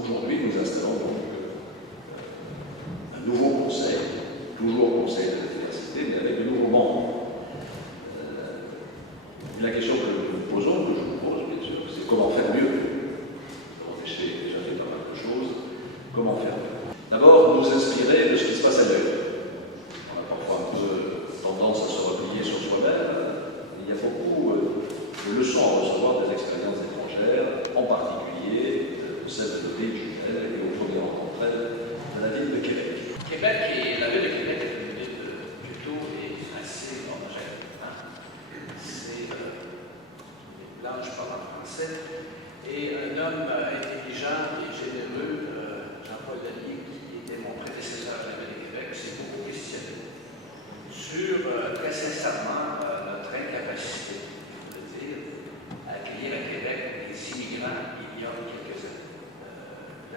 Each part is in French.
Aujourd'hui, nous installons donc un nouveau conseil, toujours conseil de la diversité, mais avec de nouveaux membres. La question que nous nous posons, que je vous pose, bien sûr, c'est comment faire mieux. J'ai déjà fait pas mal de choses. Comment faire mieux? D'abord, nous inspirer de ce qui se passe ailleurs. On a parfois un peu tendance à se replier sur soi-même. Il y a beaucoup de leçons à recevoir des expériences étrangères, en particulier celle de Régionel et aujourd'hui rencontrée de la ville de Québec. La ville de Québec est une ville plutôt et assez homogène. C'est là, je parle en français, et un homme intelligent et généreux, Jean-Paul Denis, qui était mon prédécesseur à la ville de Québec, s'est beaucoup questionné sur, très sincèrement, notre incapacité, je veux dire, à accueillir à Québec des immigrants il y a quelques années.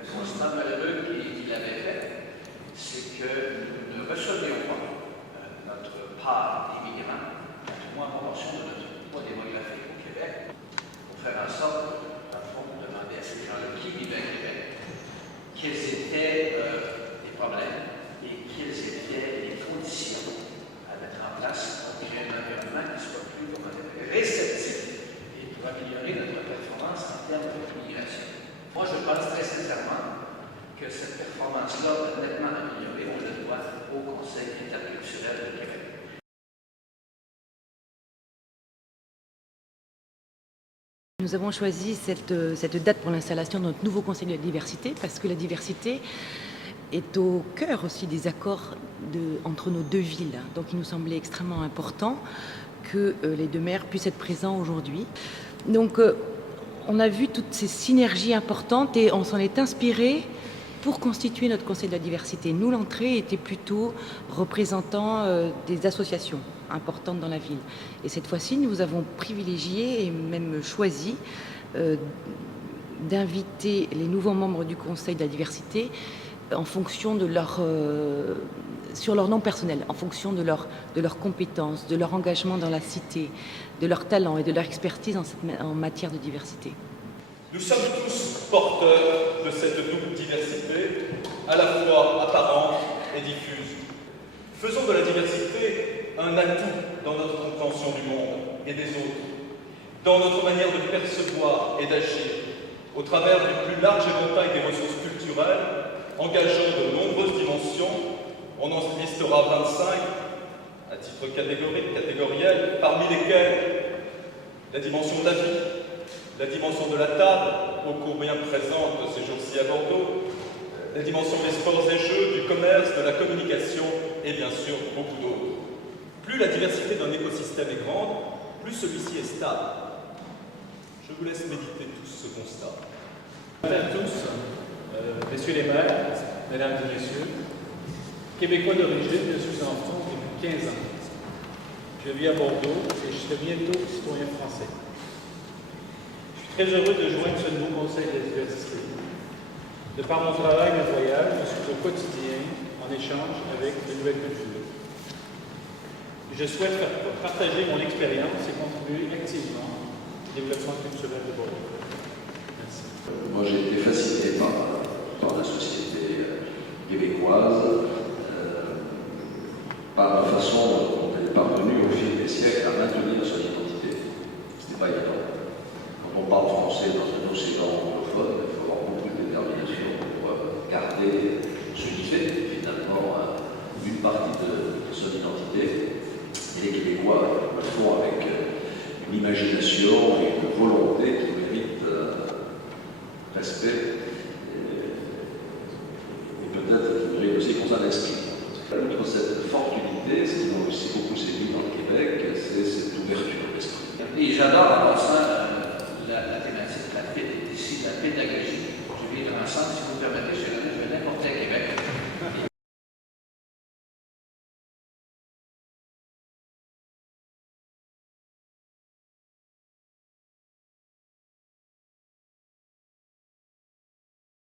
Le constat malheureux qu'il avait fait, c'est que nous ne recevions pas notre part d'immigrants, à tout moins en proportion de notre poids démographique au Québec, pour faire en sorte, dans le fond, de demander à ces gens-là qui vivaient à Québec, quels étaient les problèmes et quelles étaient les conditions à mettre en place pour créer un environnement qui soit plus réceptif et pour améliorer notre performance en termes d'immigration. Moi, je pense très sincèrement que cette performance-là a nettement amélioré, on le doit au Conseil interculturel de Québec. Nous avons choisi cette date pour l'installation de notre nouveau Conseil de la diversité parce que la diversité est au cœur aussi des accords entre nos deux villes. Donc il nous semblait extrêmement important que les deux maires puissent être présents aujourd'hui. Donc on a vu toutes ces synergies importantes et on s'en est inspiré pour constituer notre Conseil de la diversité. Nous, l'entrée était plutôt représentant des associations importantes dans la ville. Et cette fois-ci, nous avons privilégié et même choisi d'inviter les nouveaux membres du Conseil de la diversité en fonction de sur leur nom personnel, en fonction de leurs compétences, de leur engagement dans la cité, de leur talent et de leur expertise en matière de diversité. Nous sommes tous porteurs de cette double diversité, à la fois apparente et diffuse. Faisons de la diversité un atout dans notre compréhension du monde et des autres, dans notre manière de percevoir et d'agir, au travers du plus large éventail des ressources culturelles, engageant de nombreuses dimensions. On en listera 25 à titre catégoriel, parmi lesquelles la dimension de la vie, la dimension de la table, ô combien présente ces jours-ci à Bordeaux, la dimension des sports et jeux, du commerce, de la communication et bien sûr beaucoup d'autres. Plus la diversité d'un écosystème est grande, plus celui-ci est stable. Je vous laisse méditer tous ce constat. Bonjour à tous, messieurs les maires, mesdames et messieurs. Québécois d'origine, je suis en France depuis 15 ans. Je vis à Bordeaux et je serai bientôt citoyen français. Je suis très heureux de joindre ce nouveau Conseil de la diversité. De par mon travail, mes voyages, je suis au quotidien en échange avec de nouvelles cultures. Je souhaite partager mon expérience et contribuer activement au développement culturel de Bordeaux. Merci. Moi, j'ai été fasciné par la société québécoise, par la façon dont elle est parvenue au fil des siècles à maintenir son identité. Ce n'est pas évident. Quand on parle français dans un océan anglophone, il faut avoir beaucoup de détermination pour garder ce qui fait finalement une partie de son identité. Et les Québécois le font avec une imagination et une volonté qui méritent respect et peut-être qu'il faudrait aussi qu'on s'en inspire. Outre cette forte unité, ce qui m'a aussi beaucoup séduit dans le Québec, c'est cette ouverture d'esprit. Et j'adore